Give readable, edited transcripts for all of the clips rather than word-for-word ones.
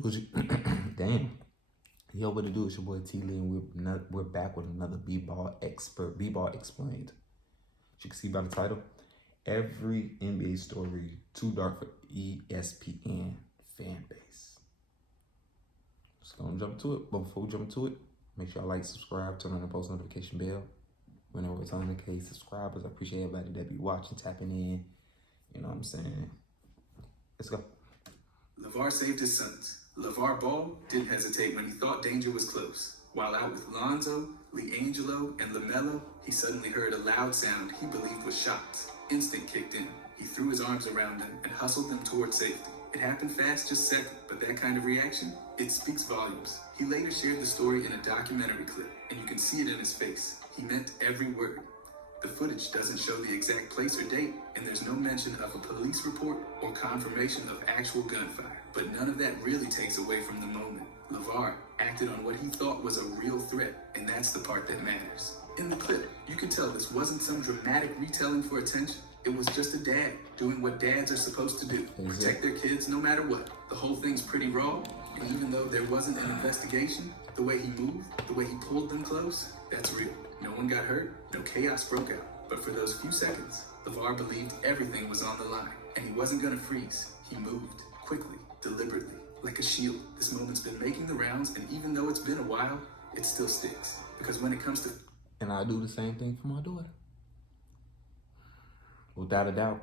do is damn. Yo, what it do? It's your boy T Lee, and we're back with another B-ball expert. B-ball explained. As you can see by the title, every NBA story too dark for ESPN Fanbase. Just gonna jump to it. But before we jump to it, make sure y'all like, subscribe, turn on the post notification bell. Whenever we're telling the case subscribers, I appreciate everybody that be watching, tapping in. You know what I'm saying? Let's go. LeVar saved his sons. LeVar Ball didn't hesitate when he thought danger was close. While out with Lonzo, LiAngelo, and LaMelo, he suddenly heard a loud sound he believed was shots. Instinct kicked in. He threw his arms around them and hustled them toward safety. It happened fast, just second, but that kind of reaction, it speaks volumes. He later shared the story in a documentary clip, and you can see it in his face. He meant every word. The footage doesn't show the exact place or date, and there's no mention of a police report or confirmation of actual gunfire. But none of that really takes away from the moment. LeVar acted on what he thought was a real threat, and that's the part that matters. In the clip, you can tell this wasn't some dramatic retelling for attention. It was just a dad doing what dads are supposed to do. Protect their kids no matter what. The whole thing's pretty raw, and even though there wasn't an investigation, the way he moved, the way he pulled them close, that's real. No one got hurt, no chaos broke out. But for those few seconds, LeVar believed everything was on the line, and he wasn't gonna freeze. He moved, quickly, deliberately, like a shield. This moment's been making the rounds, and even though it's been a while, it still sticks. Because when it comes to... And I do the same thing for my daughter. Without a doubt.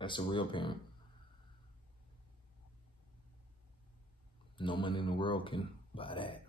That's a real parent. No money in the world can buy that.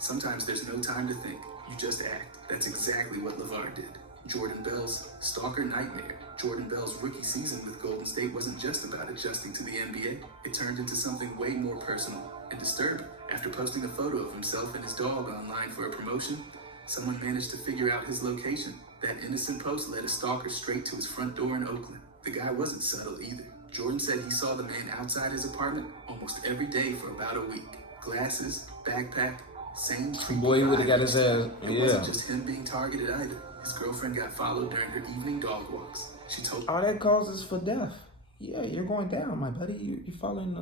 Sometimes there's no time to think. You just act. That's exactly what LeVar did. Jordan Bell's stalker nightmare. Jordan Bell's rookie season with Golden State wasn't just about adjusting to the NBA. It turned into something way more personal and disturbing. After posting a photo of himself and his dog online for a promotion, someone managed to figure out his location. That innocent post led a stalker straight to his front door in Oakland. The guy wasn't subtle either. Jordan said he saw the man outside his apartment almost every day for about a week. Glasses, backpack, same creepy boy, he would have got his ass. It wasn't just him being targeted either. His girlfriend got followed during her evening dog walks. She told all that causes for death. Yeah, you're going down, my buddy. You following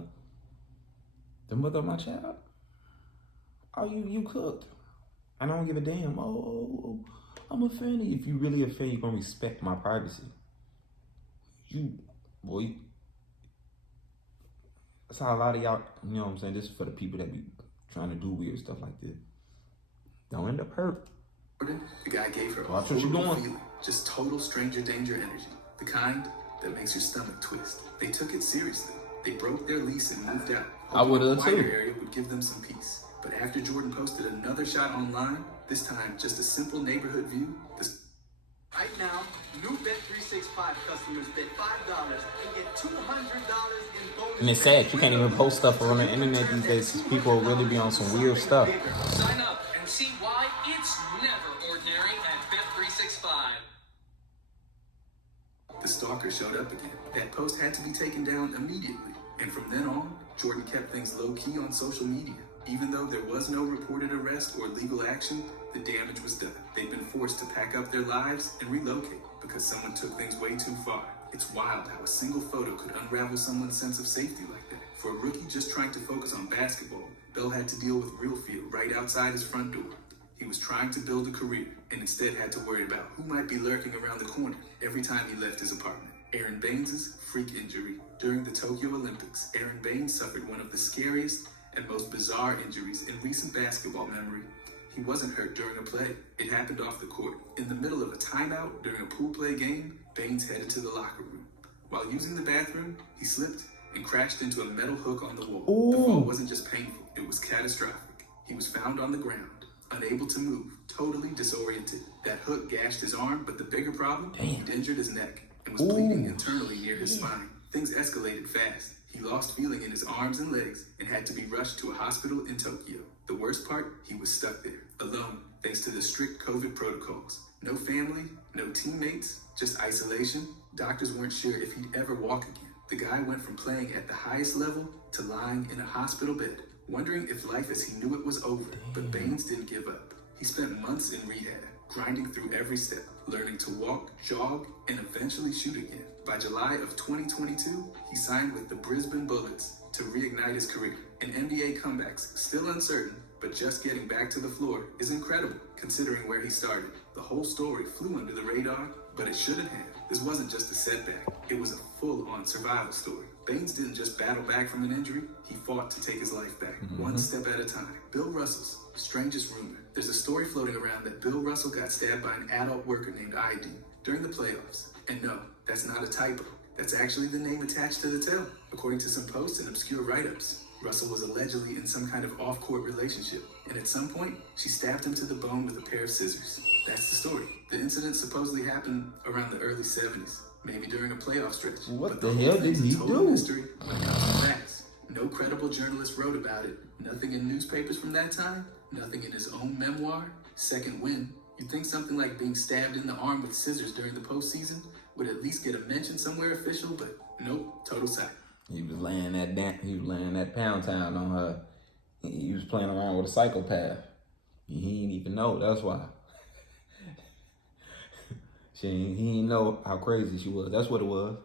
the mother of my child. Oh, you cooked. I don't give a damn. Oh, I'm a fan of you. If you really a fan, you're gonna respect my privacy. Boy. That's how a lot of y'all, you know what I'm saying? This is for the people that be trying to do weird stuff like this. Don't end up hurt. The guy gave her watch what you're doing. Feeling, just total stranger danger energy. The kind that makes your stomach twist. They took it seriously. They broke their lease and moved out. I would have too. The area would give them some peace. But after Jordan posted another shot online, this time just a simple neighborhood view. Right now, new Bet365 customers bet $5 and get $200 in bonus. And it's sad, you can't even post stuff on the internet these days because people really be on some weird stuff. Sign up and see why it's never ordinary at Bet365. The stalker showed up again. That post had to be taken down immediately. And from then on, Jordan kept things low-key on social media. Even though there was no reported arrest or legal action, the damage was done. They'd been forced to pack up their lives and relocate because someone took things way too far. It's wild how a single photo could unravel someone's sense of safety like that. For a rookie just trying to focus on basketball, Bell had to deal with real fear right outside his front door. He was trying to build a career and instead had to worry about who might be lurking around the corner every time he left his apartment. Aaron Baines's freak injury. During the Tokyo Olympics, Aaron Baines suffered one of the scariest and most bizarre injuries in recent basketball memory. He wasn't hurt during a play. It happened off the court. In the middle of a timeout during a pool play game, Baines headed to the locker room. While using the bathroom, he slipped and crashed into a metal hook on the wall. Ooh. The fall wasn't just painful, it was catastrophic. He was found on the ground, unable to move, totally disoriented. That hook gashed his arm, but the bigger problem, he'd injured his neck and was bleeding internally near his spine. Things escalated fast. He lost feeling in his arms and legs and had to be rushed to a hospital in Tokyo. The worst part, he was stuck there, alone, thanks to the strict COVID protocols. No family, no teammates, just isolation. Doctors weren't sure if he'd ever walk again. The guy went from playing at the highest level to lying in a hospital bed, wondering if life as he knew it was over. But Baines didn't give up. He spent months in rehab, grinding through every step, learning learning to walk, jog, and eventually shoot again. By July of 2022, he signed with the Brisbane Bullets to reignite his career. In NBA comebacks, still uncertain, but just getting back to the floor is incredible considering where he started. The whole story flew under the radar, but it shouldn't have. This wasn't just a setback, it was a full-on survival story. Baines didn't just battle back from an injury, he fought to take his life back, one step at a time. Bill Russell's strangest rumor. There's a story floating around that Bill Russell got stabbed by an adult worker named ID during the playoffs. And no, that's not a typo. That's actually the name attached to the tale. According to some posts and obscure write-ups, Russell was allegedly in some kind of off-court relationship, and at some point, she stabbed him to the bone with a pair of scissors. That's the story. The incident supposedly happened around the early 70s, maybe during a playoff stretch. What the hell did he do? Mystery, but not so fast. No credible journalist wrote about it. Nothing in newspapers from that time. Nothing in his own memoir. Second win. You'd think something like being stabbed in the arm with scissors during the postseason would at least get a mention somewhere official, but nope, total silence. He was laying that pound town on her. He was playing around with a psychopath. He didn't even know, that's why. He didn't know how crazy she was. That's what it was.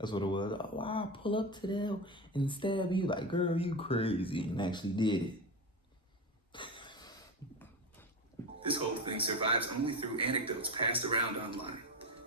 Oh, I'll pull up to them and stab you. Like, girl, you crazy. And actually did it. This whole thing survives only through anecdotes passed around online.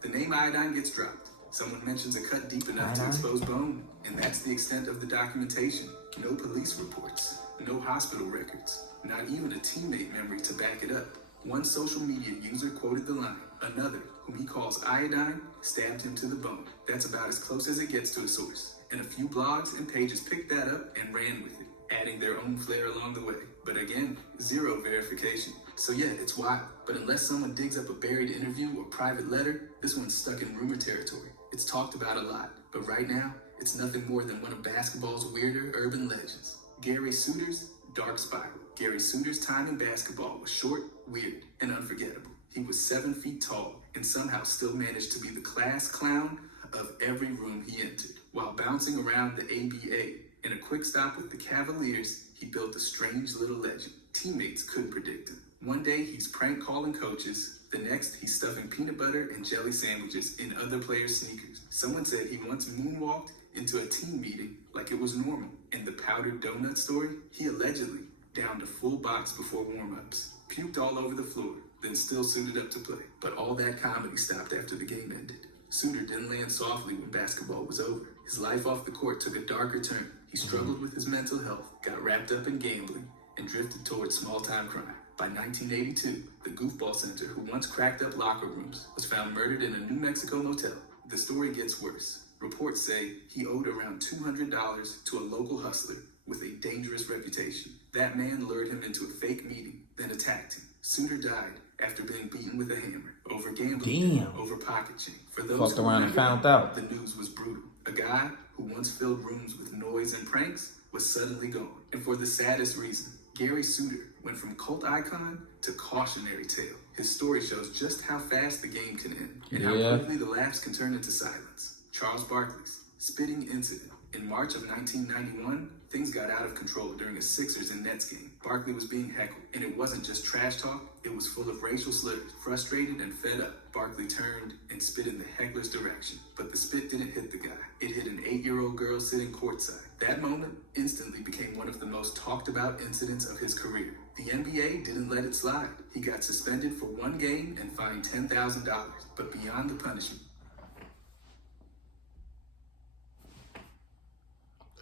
The name iodine gets dropped. Someone mentions a cut deep enough to expose bone, and that's the extent of the documentation. No police reports, no hospital records, not even a teammate memory to back it up. One social media user quoted the line, another, whom he calls iodine, stabbed him to the bone. That's about as close as it gets to a source. And a few blogs and pages picked that up and ran with it, adding their own flair along the way. But again, zero verification. So yeah, it's wild, but unless someone digs up a buried interview or private letter, this one's stuck in rumor territory. It's talked about a lot, but right now, it's nothing more than one of basketball's weirder urban legends. Gary Suiter's Dark Spiral. Gary Suiter's time in basketball was short, weird, and unforgettable. He was 7 feet tall and somehow still managed to be the class clown of every room he entered. While bouncing around the ABA, in a quick stop with the Cavaliers, he built a strange little legend. Teammates couldn't predict him. One day he's prank calling coaches, the next he's stuffing peanut butter and jelly sandwiches in other players' sneakers. Someone said he once moonwalked into a team meeting like it was normal. In the powdered donut story, he allegedly downed a full box before warm-ups, puked all over the floor, then still suited up to play. But all that comedy stopped after the game ended. Suiter didn't land softly when basketball was over. His life off the court took a darker turn. He struggled with his mental health, got wrapped up in gambling, and drifted towards small-time crime. By 1982, the goofball center who once cracked up locker rooms was found murdered in a New Mexico motel. The story gets worse. Reports say he owed around $200 to a local hustler with a dangerous reputation. That man lured him into a fake meeting, then attacked him. Suiter died after being beaten with a hammer, over gambling, over pocket change. For those fucked who around and found out. the news was brutal. A guy who once filled rooms with noise and pranks was suddenly gone. And for the saddest reason, Gary Suiter went from cult icon to cautionary tale. His story shows just how fast the game can end and how quickly the laughs can turn into silence. Charles Barkley's spitting incident. In March of 1991, things got out of control during a Sixers and Nets game. Barkley was being heckled, and it wasn't just trash talk, it was full of racial slurs. Frustrated and fed up, Barkley turned and spit in the heckler's direction. But the spit didn't hit the guy. It hit an 8-year-old girl sitting courtside. That moment instantly became one of the most talked about incidents of his career. The NBA didn't let it slide. He got suspended for 1 game and fined $10,000. But beyond the punishment,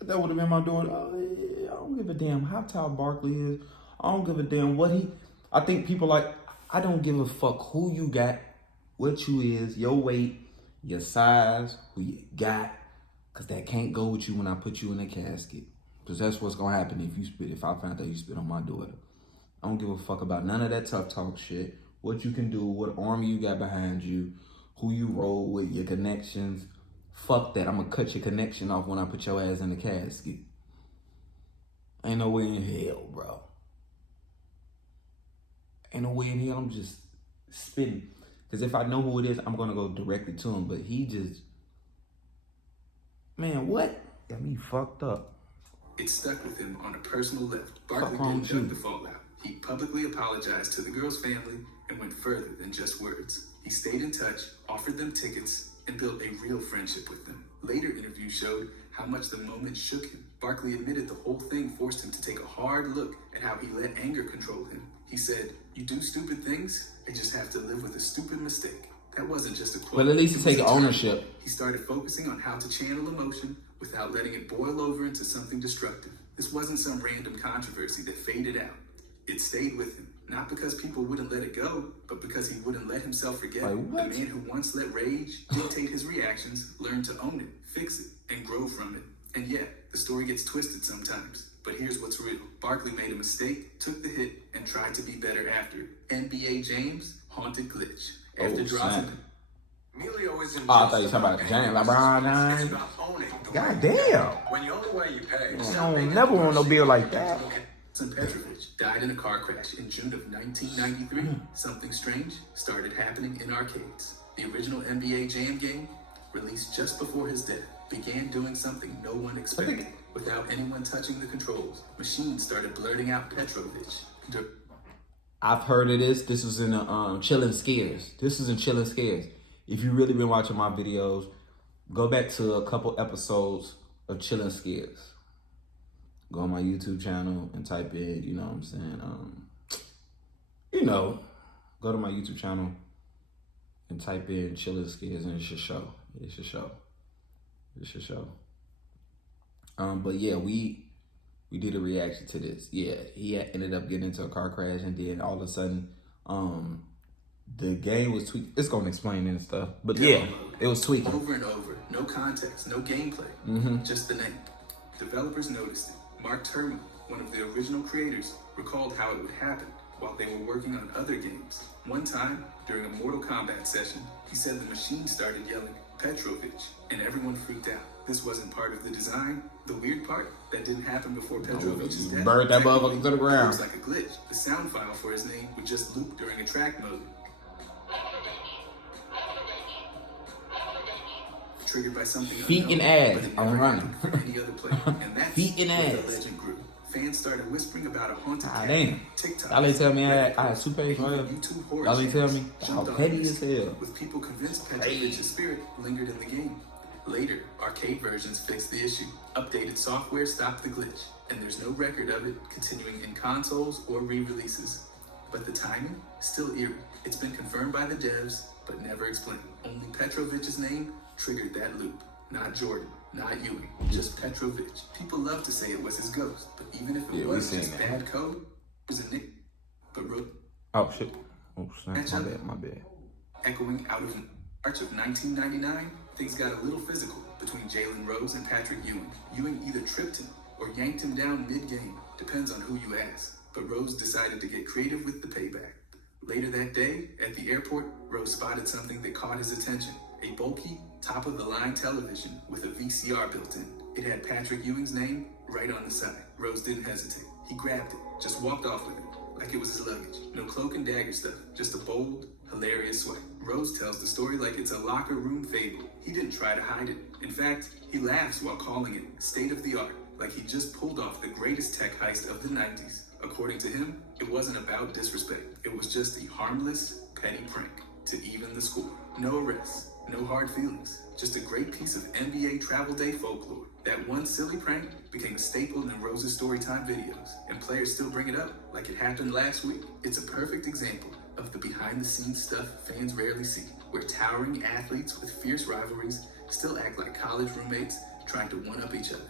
that would have been my daughter. I don't give a damn how tall Barkley is. I don't give a damn what he... I think people like... I don't give a fuck who you got, what you is, your weight, your size, who you got. Because that can't go with you when I put you in a casket. Because that's what's going to happen if you spit. If I find out you spit on my daughter. I don't give a fuck about none of that tough talk shit. What you can do, what army you got behind you, who you roll with, your connections. Fuck that. I'm going to cut your connection off when I put your ass in the casket. Ain't no way in hell, bro. Ain't no way in hell. I'm just spitting. Because if I know who it is, I'm going to go directly to him. But he just... Man, what? Got me fucked up. it stuck with him on a personal level. Barkley didn't duck the fallout. He publicly apologized to the girl's family and went further than just words. He stayed in touch, offered them tickets, and built a real friendship with them. Later interviews showed how much the moment shook him. Barkley admitted the whole thing forced him to take a hard look at how he let anger control him. He said, "You do stupid things, I just have to live with a stupid mistake." That wasn't just a quote. But at least to take ownership. He started focusing on how to channel emotion without letting it boil over into something destructive. This wasn't some random controversy that faded out. It stayed with him, not because people wouldn't let it go, but because he wouldn't let himself forget. The man who once let rage dictate his reactions learned to own it, fix it, and grow from it. And yet, the story gets twisted sometimes. But here's what's real. Barkley made a mistake, took the hit, and tried to be better after. NBA James, haunted glitch. After dropping... Emilio isn't I thought you were talking about James LeBron James. God damn. When the only way you pay, I don't never want no bill like that. Petrovich died in a car crash in June of 1993. Something strange started happening in arcades. The original NBA Jam game, released just before his death, began doing something no one expected. Without anyone touching the controls, machines started blurting out Petrovich. I've heard of this. This was in the Chillin' Scares. This is in Chillin' Scares. If you really been watching my videos, go back to a couple episodes of Chillin' Scares. Go on my YouTube channel and type in, you know what I'm saying, go to my YouTube channel and type in Chillin' Scares and it should show. It should show. It should show. But yeah, we did a reaction to this. Yeah, he ended up getting into a car crash and then all of a sudden, the game was tweaked. It's gonna explain and stuff, but yeah, it was tweaking. Over and over, no context, no gameplay, just the name. Developers noticed it. Mark Turman, one of the original creators, recalled how it would happen while they were working on other games. One time, during a Mortal Kombat session, he said the machine started yelling, "Petrovich," and everyone freaked out. This wasn't part of the design. The weird part, that didn't happen before Petrovich's death. Burned that motherfucker to the ground. It was like a glitch. The sound file for his name would just loop during a track mode. Triggered by something feet unknown, and but ass. it I'm never running. happened for any other player. And that's feet and where ass. the legend grew. Fans started whispering about a haunted cat. Damn. TikTok. Y'all ain't tell me I had 2 pages for it. YouTube horror Y'all ain't tell me. channels How jumped on petty this, as hell. with people convinced Petrovich's spirit lingered in the game. Later, arcade versions fixed the issue. Updated software stopped the glitch, and there's no record of it continuing in consoles or re-releases. But the timing? Still eerie. It's been confirmed by the devs, but never explained. Only Petrovich's name triggered that loop. Not Jordan, not Ewing, just Petrovich. People love to say it was his ghost, but even if it was just bad code, it was a nick. But wrote. Oh shit. Oh snap. My bad. Echoing out of March of 1999, things got a little physical between Jalen Rose and Patrick Ewing. Ewing either tripped him or yanked him down mid-game, depends on who you ask. But Rose decided to get creative with the payback. Later that day, at the airport, Rose spotted something that caught his attention. A bulky, top-of-the-line television with a VCR built in. It had Patrick Ewing's name right on the side. Rose didn't hesitate. He grabbed it, just walked off with it, like it was his luggage. No cloak and dagger stuff, just a bold, hilarious swipe. Rose tells the story like it's a locker room fable. He didn't try to hide it. In fact, he laughs while calling it state-of-the-art, like he just pulled off the greatest tech heist of the 90s. According to him, it wasn't about disrespect. It was just a harmless, petty prank to even the score. No arrests, no hard feelings, just a great piece of NBA travel day folklore. That one silly prank became a staple in Rose's Storytime videos, and players still bring it up like it happened last week. It's a perfect example of the behind-the-scenes stuff fans rarely see, where towering athletes with fierce rivalries still act like college roommates trying to one-up each other.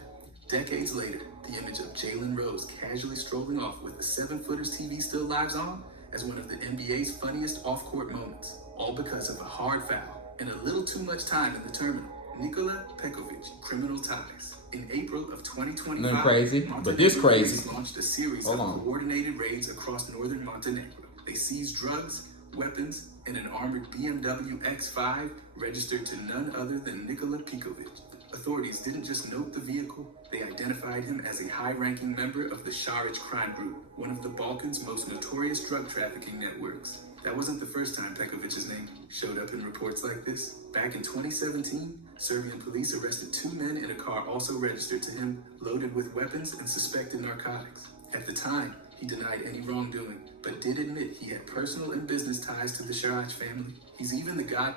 Decades later, the image of Jalen Rose casually strolling off with the 7-footers TV still lives on as one of the NBA's funniest off-court moments, all because of a hard foul and a little too much time in the terminal. Nikola Pekovic, criminal ties. In April of 2025, nothing crazy, but this crazy. Launched a series of coordinated raids across northern Montenegro. They seized drugs, weapons, and an armored BMW X5 registered to none other than Nikola Pekovic. Authorities didn't just note the vehicle, they identified him as a high-ranking member of the Sharic crime group, one of the Balkans' most notorious drug trafficking networks. That wasn't the first time Pekovic's name showed up in reports like this. Back in 2017, Serbian police arrested 2 men in a car also registered to him, loaded with weapons and suspected narcotics. At the time, He denied any wrongdoing, but did admit he had personal and business ties to the Sharaj family. He's even the god.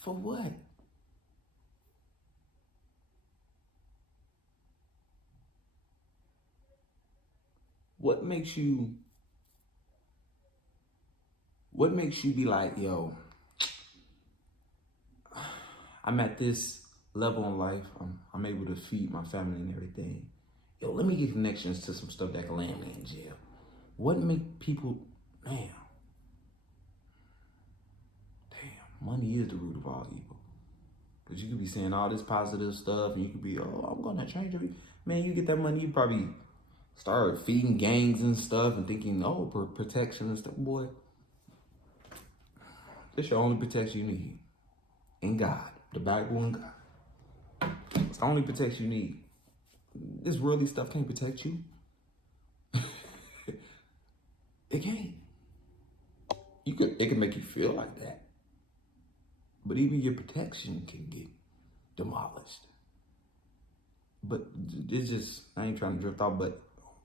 For what? What makes you be like, yo, I'm at this level in life, I'm able to feed my family and everything. Yo, let me get connections to some stuff that can land me in jail. What make people, damn, money is the root of all evil. Because you could be saying all this positive stuff and you could be, oh, I'm gonna change everything. Man, you get that money, you probably start feeding gangs and stuff and thinking, oh, protection and stuff. Boy, it's your only protection you need. In God. The Bible and God. It's the only protection you need. This worldly stuff can't protect you. It can't. It can make you feel like that. But even your protection can get demolished. But it's just, I ain't trying to drift off, but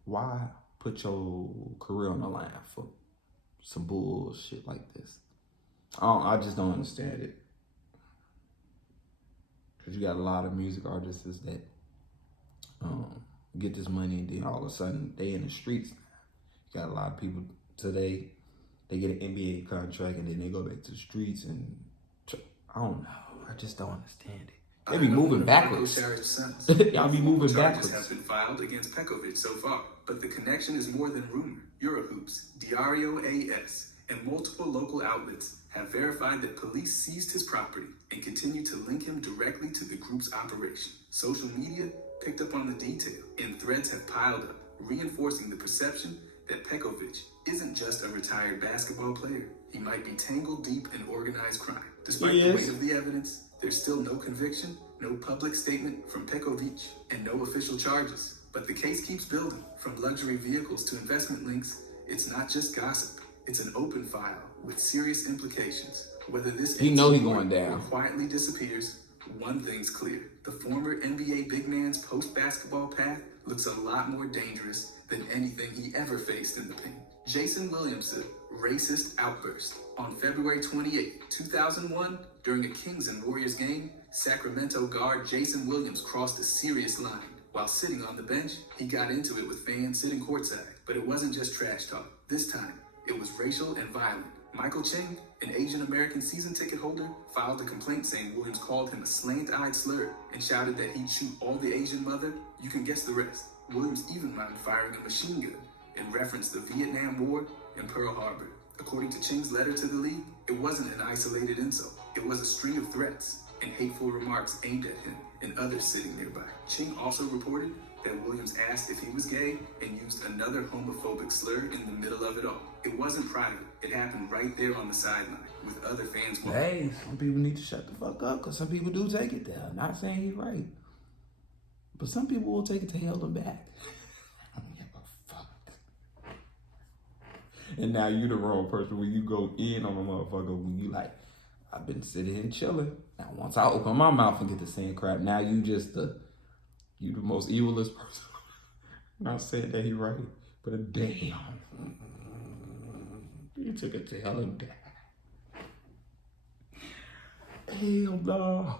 why put your career on the line for some bullshit like this? I just don't understand it. Because you got a lot of music artists that get this money and then all of a sudden they in the streets. You got a lot of people today, they get an NBA contract and then they go back to the streets and I don't know. I just don't understand it. They be moving backwards. Y'all be moving backwards. Charges have been filed against Pekovic so far, but the connection is more than rumor. Eurohoops, Diario AS, and multiple local outlets have verified that police seized his property and continue to link him directly to the group's operation. Social media picked up on the detail, and threads have piled up, reinforcing the perception that Pekovic isn't just a retired basketball player. He might be tangled deep in organized crime. Despite the weight of the evidence, there's still no conviction, no public statement from Pekovic, and no official charges. But the case keeps building. From luxury vehicles to investment links, it's not just gossip. It's an open file with serious implications. Whether this he going down or quietly disappears, one thing's clear. The former NBA big man's post-basketball path looks a lot more dangerous than anything he ever faced in the paint. Jason Williams' racist outburst. On February 28, 2001, during a Kings and Warriors game, Sacramento guard Jason Williams crossed a serious line. While sitting on the bench, he got into it with fans sitting courtside. But it wasn't just trash talk. This time, it was racial and violent. Michael Ching, an Asian American season ticket holder, filed a complaint saying Williams called him a slant-eyed slur and shouted that he'd shoot all the Asian mother. You can guess the rest. Williams even minded firing a machine gun and referenced the Vietnam War and Pearl Harbor. According to Ching's letter to the league, it wasn't an isolated insult. It was a string of threats and hateful remarks aimed at him and others sitting nearby. Ching also reported that Williams asked if he was gay and used another homophobic slur in the middle of it all. It wasn't private. It happened right there on the sideline with other fans watching. Hey, some people need to shut the fuck up because some people do take it there. I'm not saying he's right. But some people will take it to hell and back. I don't give a fuck. And now you the wrong person when you go in on a motherfucker when you like, I've been sitting here and chilling. Now once I open my mouth and get the same crap, now you the most evilest person. Not saying that he right, but damn. You took it to hell and back. Hell no.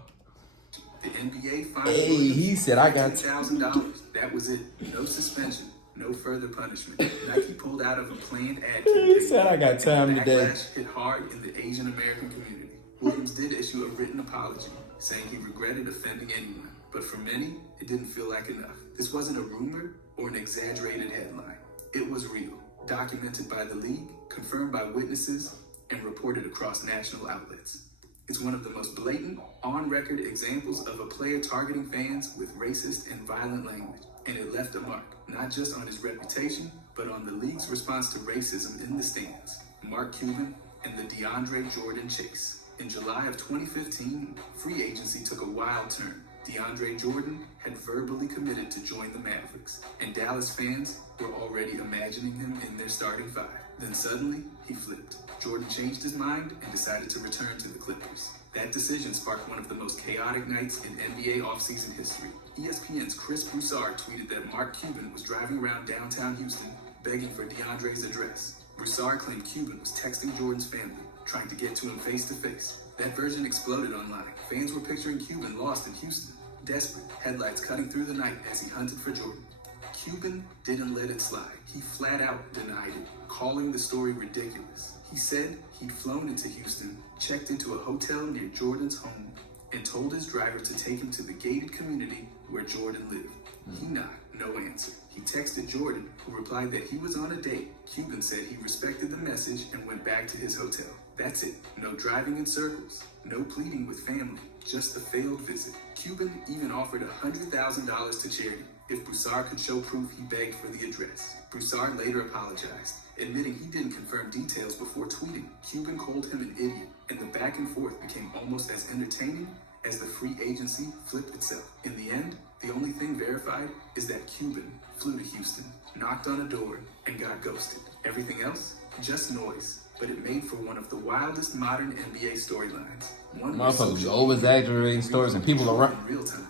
The NBA fined he said I got $10,000. That was it. No suspension. No further punishment. Nike pulled out of a planned ad He campaign. said I got time today. Backlash hit hard in the Asian American community. Williams did issue a written apology, saying he regretted offending anyone. But for many, it didn't feel like enough. This wasn't a rumor or an exaggerated headline. It was real, documented by the league, confirmed by witnesses, and reported across national outlets. It's one of the most blatant, on-record examples of a player targeting fans with racist and violent language. And it left a mark, not just on his reputation, but on the league's response to racism in the stands. Mark Cuban and the DeAndre Jordan chase. In July of 2015, free agency took a wild turn. DeAndre Jordan had verbally committed to join the Mavericks, and Dallas fans were already imagining him in their starting five. Then suddenly, he flipped. Jordan changed his mind and decided to return to the Clippers. That decision sparked one of the most chaotic nights in NBA offseason history. ESPN's Chris Broussard tweeted that Mark Cuban was driving around downtown Houston begging for DeAndre's address. Broussard claimed Cuban was texting Jordan's family, trying to get to him face to face. That version exploded online. Fans were picturing Cuban lost in Houston, desperate, headlights cutting through the night as he hunted for Jordan. Cuban didn't let it slide. He flat out denied it, calling the story ridiculous. He said he'd flown into Houston, checked into a hotel near Jordan's home, and told his driver to take him to the gated community where Jordan lived. He knocked, no answer. He texted Jordan, who replied that he was on a date. Cuban said he respected the message and went back to his hotel. That's it. No driving in circles, no pleading with family, just a failed visit. Cuban even offered $100,000 to charity if Broussard could show proof he begged for the address. Broussard later apologized, admitting he didn't confirm details before tweeting. Cuban called him an idiot, and the back and forth became almost as entertaining as the free agency flipped itself. In the end, the only thing verified is that Cuban flew to Houston, knocked on a door, and got ghosted. Everything else, just noise. But it made for one of the wildest modern NBA storylines. Motherfuckers over-exaggerating stories and people are in real time.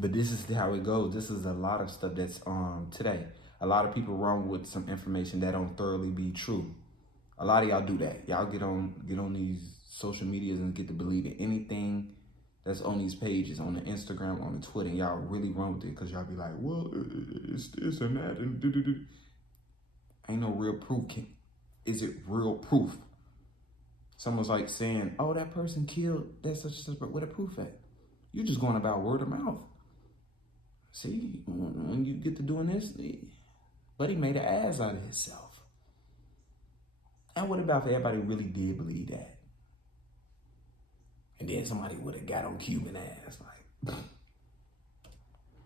But this is how it goes. This is a lot of stuff that's today. A lot of people run with some information that don't thoroughly be true. A lot of y'all do that. Y'all get on these social medias and get to believe in anything that's on these pages, on the Instagram, on the Twitter, and y'all really run with it because y'all be like, well, it's this and that and do. Ain't no real proof. Is it real proof? Someone's like saying, oh, that person killed that such and such, but where the proof at? You're just going about word of mouth. See, when you get to doing this, buddy made an ass out of himself. And what about if everybody really did believe that? And then somebody would have got on Cuban ass, like.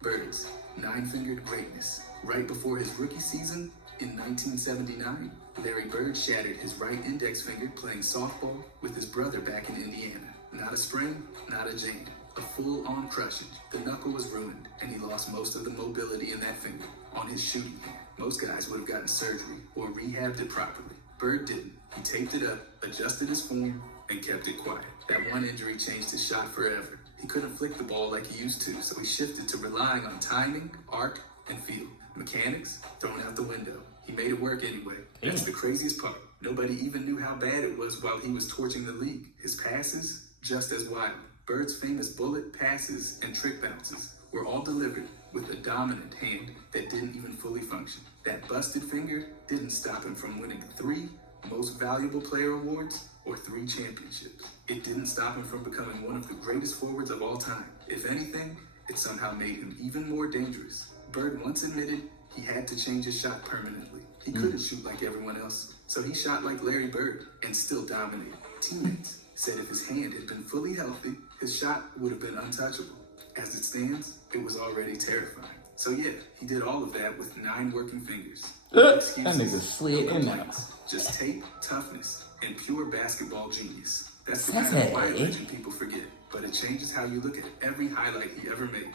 Bird's nine-fingered greatness. Right before his rookie season in 1979, Larry Bird shattered his right index finger playing softball with his brother back in Indiana. Not a sprain, not a jam. A full-on crushing. The knuckle was ruined, and he lost most of the mobility in that finger on his shooting hand. Most guys would have gotten surgery or rehabbed it properly. Bird didn't. He taped it up, adjusted his form, and kept it quiet. That one injury changed his shot forever. He couldn't flick the ball like he used to, so he shifted to relying on timing, arc, and feel. Mechanics thrown out the window. He made it work anyway. That's the craziest part. Nobody even knew how bad it was while he was torching the league. His passes, just as wild. Bird's famous bullet passes and trick bounces were all delivered with a dominant hand that didn't even fully function. That busted finger didn't stop him from winning 3 Most Valuable Player awards or 3 championships. It didn't stop him from becoming one of the greatest forwards of all time. If anything, it somehow made him even more dangerous. Bird once admitted he had to change his shot permanently. He couldn't shoot like everyone else, so he shot like Larry Bird and still dominated. Teammates said if his hand had been fully healthy, his shot would have been untouchable. As it stands, it was already terrifying. So yeah, he did all of that with 9 working fingers. That nigga slid in there. Just tape, toughness, and pure basketball genius. That's the kind of quiet legend people forget, but it changes how you look at every highlight he ever made.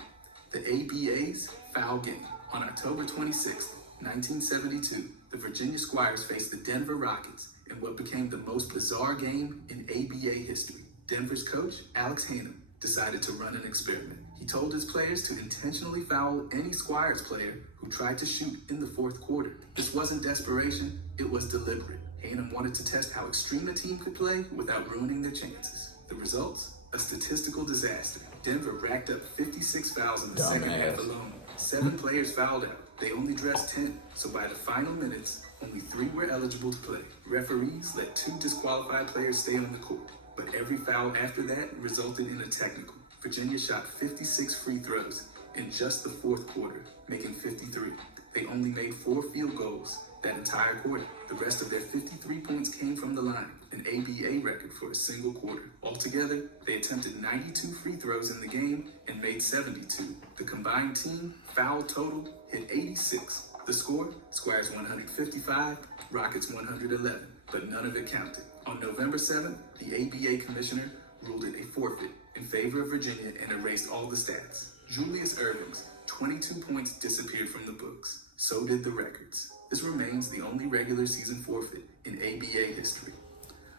The ABA's foul game. On October 26, 1972, the Virginia Squires faced the Denver Rockets in what became the most bizarre game in ABA history. Denver's coach, Alex Hannum, decided to run an experiment. He told his players to intentionally foul any Squires player who tried to shoot in the fourth quarter. This wasn't desperation, it was deliberate. Hannum wanted to test how extreme a team could play without ruining their chances. The results? A statistical disaster. Denver racked up 56 fouls in the second half alone. 7 players fouled out. They only dressed 10, so by the final minutes, only 3 were eligible to play. Referees let 2 disqualified players stay on the court, but every foul after that resulted in a technical. Virginia shot 56 free throws in just the fourth quarter, making 53. They only made 4 field goals that entire quarter. The rest of their 53 points came from the line, an ABA record for a single quarter. Altogether, they attempted 92 free throws in the game and made 72. The combined team foul total hit 86. The score, Squires 155, Rockets 111, but none of it counted. On November 7th, the ABA commissioner ruled it a forfeit in favor of Virginia and erased all the stats. Julius Erving's 22 points disappeared from the books. So did the records. This remains the only regular season forfeit in ABA history.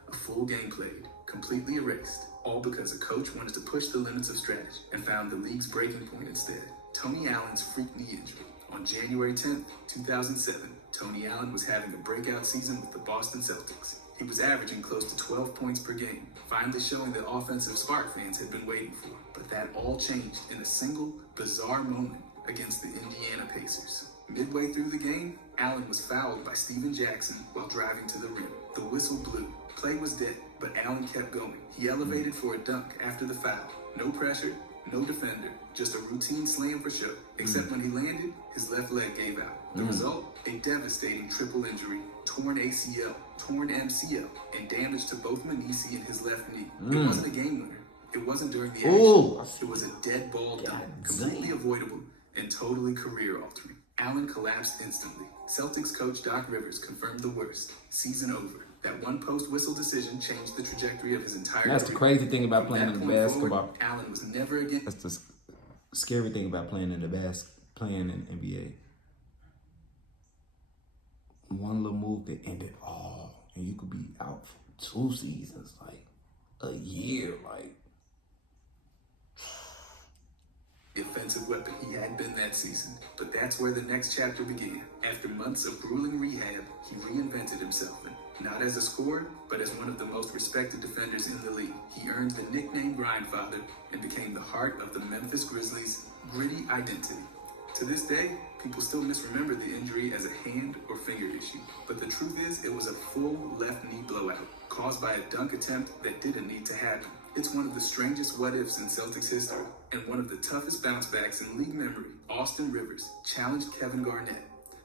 A full game played, completely erased, all because a coach wanted to push the limits of strategy and found the league's breaking point instead. Tony Allen's freak knee injury. On January 10th, 2007, Tony Allen was having a breakout season with the Boston Celtics. He was averaging close to 12 points per game, finally showing the offensive spark fans had been waiting for. But that all changed in a single, bizarre moment against the Indiana Pacers. Midway through the game, Allen was fouled by Steven Jackson while driving to the rim. The whistle blew. Play was dead, but Allen kept going. He elevated for a dunk after the foul. No pressure, no defender, just a routine slam for show. Except when he landed, his left leg gave out. The result? A devastating triple injury, torn ACL, torn MCL, and damage to both menisci and his left knee. It wasn't a game winner. It wasn't during the action. It was a dead ball dunk, completely avoidable and totally career-altering. Allen collapsed instantly. Celtics coach Doc Rivers confirmed the worst. Season over. That one post-whistle decision changed the trajectory of his entire career. That's the crazy thing about playing in the basketball. Forward, Allen was never again. That's the scary thing about playing in NBA. One little move that ended all, and you could be out for 2 seasons, like a year, like. The offensive weapon he had been that season. But that's where the next chapter began. After months of grueling rehab, he reinvented himself, not as a scorer, but as one of the most respected defenders in the league. He earned the nickname Grindfather and became the heart of the Memphis Grizzlies' gritty identity. To this day, people still misremember the injury as a hand or finger issue. But the truth is, it was a full left knee blowout caused by a dunk attempt that didn't need to happen. It's one of the strangest what-ifs in Celtics history, and one of the toughest bounce-backs in league memory. Austin Rivers challenged Kevin Garnett.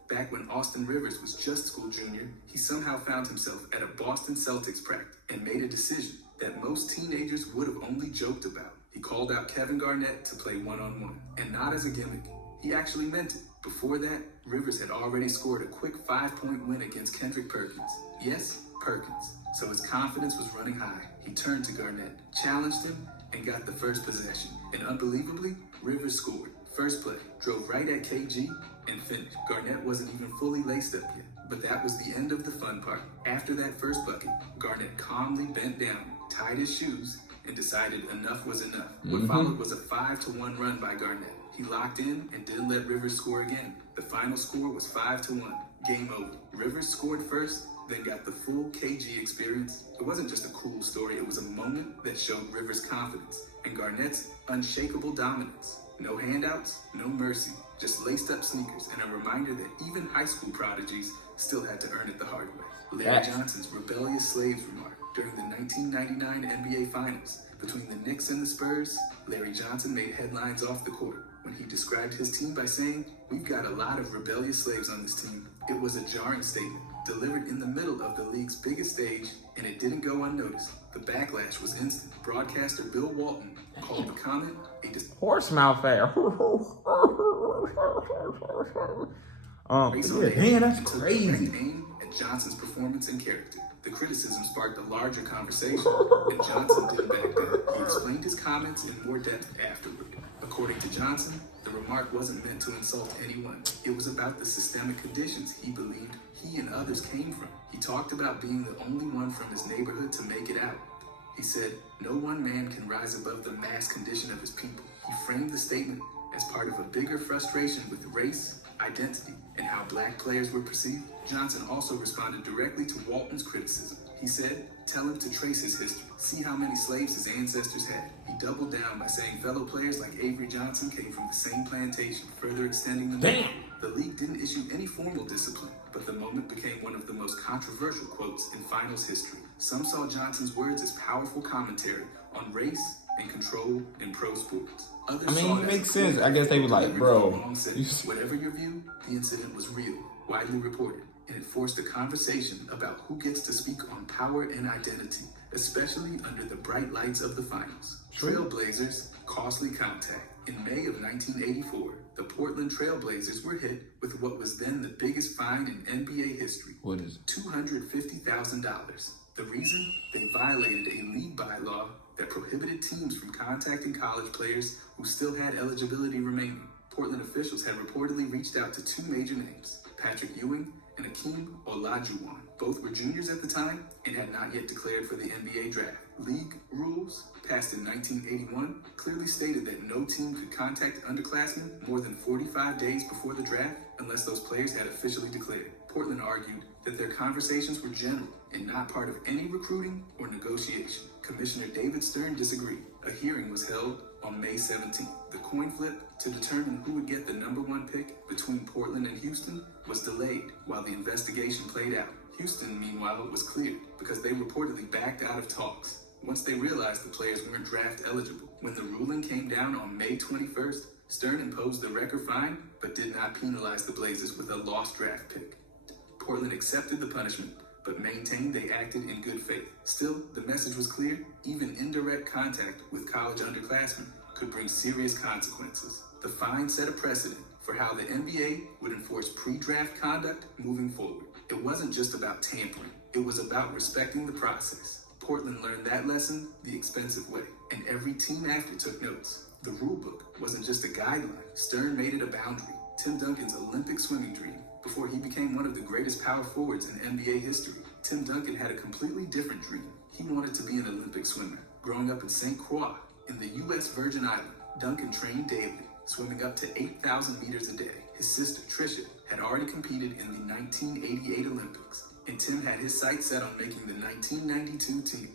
Back when Austin Rivers was just school junior, he somehow found himself at a Boston Celtics practice and made a decision that most teenagers would have only joked about. He called out Kevin Garnett to play one-on-one, and not as a gimmick. He actually meant it. Before that, Rivers had already scored a quick 5-point win against Kendrick Perkins. Yes, Perkins. So his confidence was running high. He turned to Garnett, challenged him, and got the first possession. And unbelievably, Rivers scored. First play, drove right at KG, and finished. Garnett wasn't even fully laced up yet. But that was the end of the fun part. After that first bucket, Garnett calmly bent down, tied his shoes, and decided enough was enough. What followed was a 5-1 run by Garnett. He locked in and didn't let Rivers score again. The final score was 5-1. Game over. Rivers scored first, then got the full KG experience. It wasn't just a cool story, it was a moment that showed Rivers' confidence and Garnett's unshakable dominance. No handouts, no mercy, just laced up sneakers and a reminder that even high school prodigies still had to earn it the hard way. Larry Johnson's rebellious slaves remark during the 1999 NBA Finals between the Knicks and the Spurs, Larry Johnson made headlines off the court when he described his team by saying, "We've got a lot of rebellious slaves on this team." It was a jarring statement, delivered in the middle of the league's biggest stage, and it didn't go unnoticed. The backlash was instant. Broadcaster Bill Walton called the comment a horse mouth there. Man, that's crazy. Aim at Johnson's performance and character. The criticism sparked a larger conversation, and Johnson didn't back down. He explained his comments in more depth afterward. According to Johnson, the remark wasn't meant to insult anyone. It was about the systemic conditions he believed he and others came from. He talked about being the only one from his neighborhood to make it out. He said, "No one man can rise above the mass condition of his people." He framed the statement as part of a bigger frustration with race, identity, and how black players were perceived. Johnson also responded directly to Walton's criticism. He said, "Tell him to trace his history, see how many slaves his ancestors had." He doubled down by saying fellow players like Avery Johnson came from the same plantation, further extending the memory. The league didn't issue any formal discipline, but the moment became one of the most controversial quotes in finals history. Some saw Johnson's words as powerful commentary on race and control in pro sports. Others saw it as makes a sense. I guess they were like, bro. Whatever your view, the incident was real, widely reported, and it forced a conversation about who gets to speak on power and identity, especially under the bright lights of the finals. Trailblazers, costly contact. In May of 1984, the Portland Trailblazers were hit with what was then the biggest fine in NBA history. What is it? $250,000. The reason? They violated a league bylaw that prohibited teams from contacting college players who still had eligibility remaining. Portland officials had reportedly reached out to 2 major names, Patrick Ewing and Akeem Olajuwon. Both were juniors at the time and had not yet declared for the NBA draft. League rules, passed in 1981, clearly stated that no team could contact underclassmen more than 45 days before the draft unless those players had officially declared. Portland argued that their conversations were general and not part of any recruiting or negotiation. Commissioner David Stern disagreed. A hearing was held on May 17th. The coin flip to determine who would get the #1 pick between Portland and Houston was delayed while the investigation played out. Houston, meanwhile, was cleared because they reportedly backed out of talks once they realized the players weren't draft eligible. When the ruling came down on May 21st, Stern imposed the record fine but did not penalize the Blazers with a lost draft pick. Portland accepted the punishment but maintained they acted in good faith. Still, the message was clear: even indirect contact with college underclassmen could bring serious consequences. The fine set a precedent for how the NBA would enforce pre-draft conduct moving forward. It wasn't just about tampering, it was about respecting the process. Portland learned that lesson the expensive way, and every team after took notes. The rulebook wasn't just a guideline. Stern made it a boundary. Tim Duncan's Olympic swimming dream. Before he became one of the greatest power forwards in NBA history, Tim Duncan had a completely different dream. He wanted to be an Olympic swimmer. Growing up in St. Croix, in the U.S. Virgin Islands, Duncan trained daily, swimming up to 8,000 meters a day. His sister, Tricia, had already competed in the 1988 Olympics, and Tim had his sights set on making the 1992 team.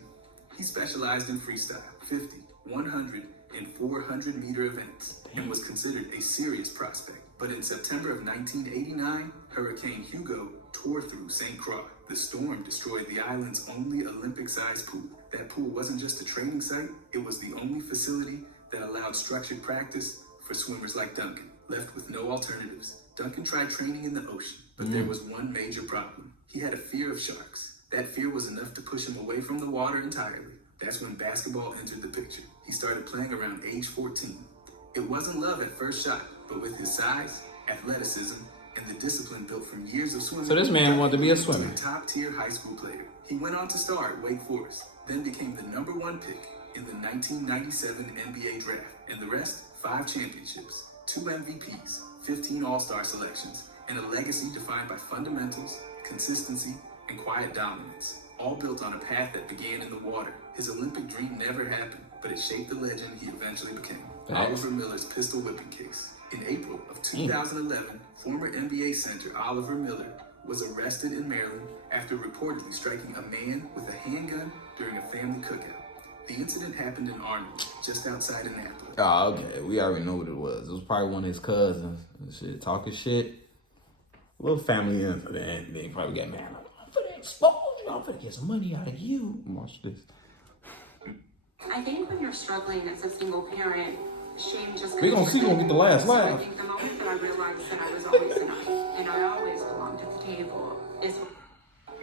He specialized in freestyle, 50, 100, and 400 meter events, and was considered a serious prospect. But in September of 1989, Hurricane Hugo tore through St. Croix. The storm destroyed the island's only Olympic-sized pool. That pool wasn't just a training site, it was the only facility that allowed structured practice for swimmers like Duncan. Left with no alternatives, Duncan tried training in the ocean, but there was one major problem. He had a fear of sharks. That fear was enough to push him away from the water entirely. That's when basketball entered the picture. He started playing around age 14. It wasn't love at first shot, but with his size, athleticism, and the discipline built from years of swimming. So this man wanted to be a swimmer. A top-tier high school player. He went on to star at Wake Forest, then became the #1 pick in the 1997 NBA draft. And the rest, 5 championships, 2 MVPs, 15 All-Star selections, and a legacy defined by fundamentals, consistency, and quiet dominance, all built on a path that began in the water. His Olympic dream never happened, but it shaped the legend he eventually became. Oliver Miller's pistol whipping case. In April of 2011, former NBA center Oliver Miller was arrested in Maryland after reportedly striking a man with a handgun during a family cookout. The incident happened in Arnold, just outside Annapolis. Oh, okay. We already know what it was. It was probably one of his cousins. Shit, talking shit. Little family incident. They probably got mad. I'm finna expose you. I'm finna get some money out of you. Watch this. I think when you're struggling as a single parent, shame just... We gonna see who get the last laugh. I think the moment that I realized that I was always enough and I always belonged at the table is...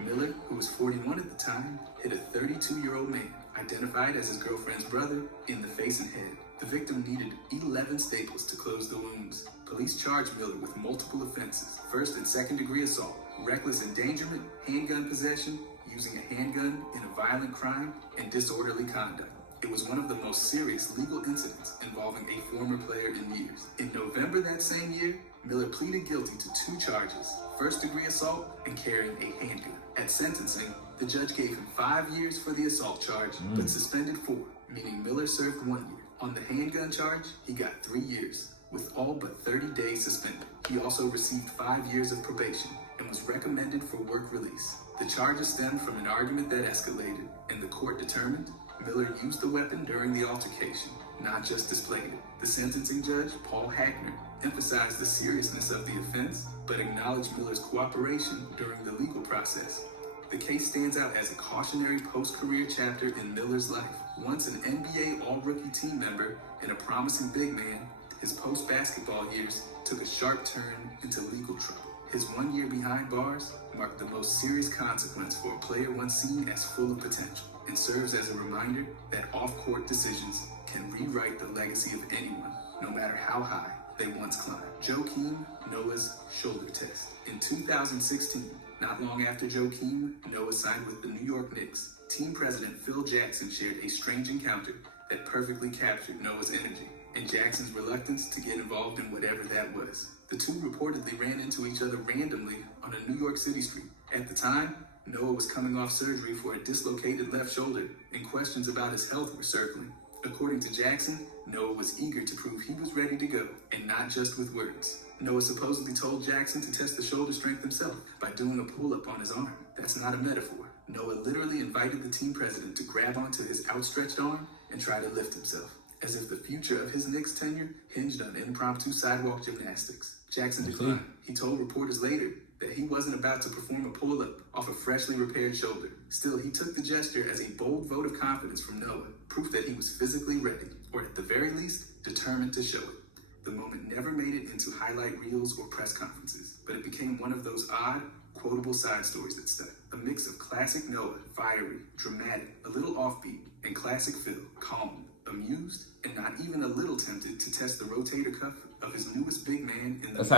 Miller, who was 41 at the time, hit a 32-year-old man, identified as his girlfriend's brother, in the face and head. The victim needed 11 staples to close the wounds. Police charged Miller with multiple offenses: first and second degree assault, reckless endangerment, handgun possession, using a handgun in a violent crime, and disorderly conduct. It was one of the most serious legal incidents involving a former player in years. In November that same year, Miller pleaded guilty to 2 charges: first-degree assault and carrying a handgun. At sentencing, the judge gave him 5 years for the assault charge, but suspended 4, meaning Miller served 1 year. On the handgun charge, he got 3 years, with all but 30 days suspended. He also received 5 years of probation and was recommended for work release. The charges stemmed from an argument that escalated, and the court determined Miller used the weapon during the altercation, not just displayed it. The sentencing judge, Paul Hagner, emphasized the seriousness of the offense, but acknowledged Miller's cooperation during the legal process. The case stands out as a cautionary post-career chapter in Miller's life. Once an NBA All-Rookie team member and a promising big man, his post-basketball years took a sharp turn into legal trouble. His 1 year behind bars marked the most serious consequence for a player once seen as full of potential, and serves as a reminder that off-court decisions can rewrite the legacy of anyone, no matter how high they once climbed. Joakim Noah's shoulder test. In 2016, not long after Joakim Noah signed with the New York Knicks, team president Phil Jackson shared a strange encounter that perfectly captured Noah's energy and Jackson's reluctance to get involved in whatever that was. The two reportedly ran into each other randomly on a New York City street. At the time, Noah was coming off surgery for a dislocated left shoulder, and questions about his health were circling. According to Jackson, Noah was eager to prove he was ready to go, and not just with words. Noah supposedly told Jackson to test the shoulder strength himself by doing a pull-up on his arm. That's not a metaphor. Noah literally invited the team president to grab onto his outstretched arm and try to lift himself, as if the future of his Knicks tenure hinged on impromptu sidewalk gymnastics. Jackson declined. He told reporters later that he wasn't about to perform a pull-up off a freshly repaired shoulder. Still, he took the gesture as a bold vote of confidence from Noah, proof that he was physically ready, or at the very least, determined to show it. The moment never made it into highlight reels or press conferences, but it became one of those odd, quotable side stories that stuck. A mix of classic Noah, fiery, dramatic, a little offbeat, and classic Phil, calm, amused, and not even a little tempted to test the rotator cuff of his newest big man in the That's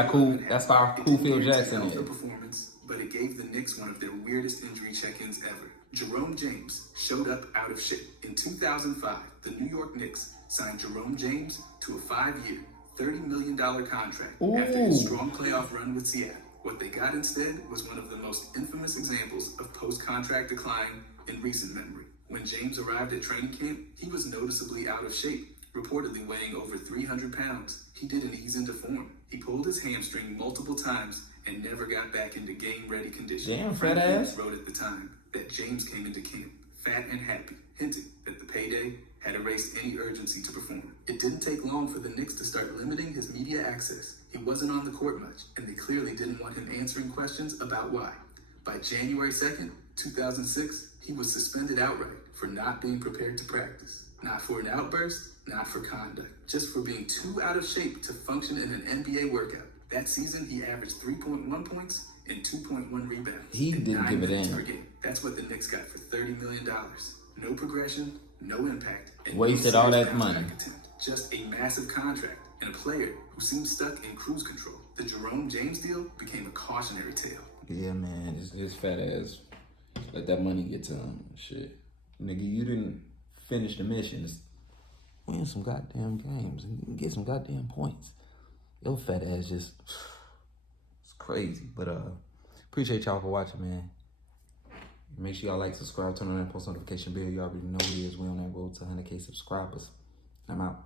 how cool Phil Jackson is. The performance, but it gave the Knicks one of their weirdest injury check-ins ever. Jerome James showed up out of shape. In 2005, the New York Knicks signed Jerome James to a 5-year, $30 million contract after his strong playoff run with Seattle. What they got instead was one of the most infamous examples of post-contract decline in recent memory. When James arrived at training camp, he was noticeably out of shape, reportedly weighing over 300 pounds. He didn't ease into form. He pulled his hamstring multiple times and never got back into game-ready condition. Damn, fat ass. Wrote at the time that James came into camp fat and happy, hinting that the payday had erased any urgency to perform. It didn't take long for the Knicks to start limiting his media access. He wasn't on the court much, and they clearly didn't want him answering questions about why. By January 2nd, 2006, he was suspended outright for not being prepared to practice. Not for an outburst, not for conduct, just for being too out of shape to function in an NBA workout. That season, he averaged 3.1 points and 2.1 rebounds. He didn't give it in. That's what the Knicks got for $30 million. No progression, no impact, and wasted all that money. Just a massive contract and a player who seemed stuck in cruise control. The Jerome James deal became a cautionary tale. Yeah, man, his fat ass let that money get to him. Shit, nigga, you didn't finish the missions. Win some goddamn games and get some goddamn points. Your fat ass just, it's crazy. But appreciate y'all for watching, man. Make sure y'all like, subscribe, turn on that post notification bell. You already know what it is. We're on that road to 100K subscribers. I'm out.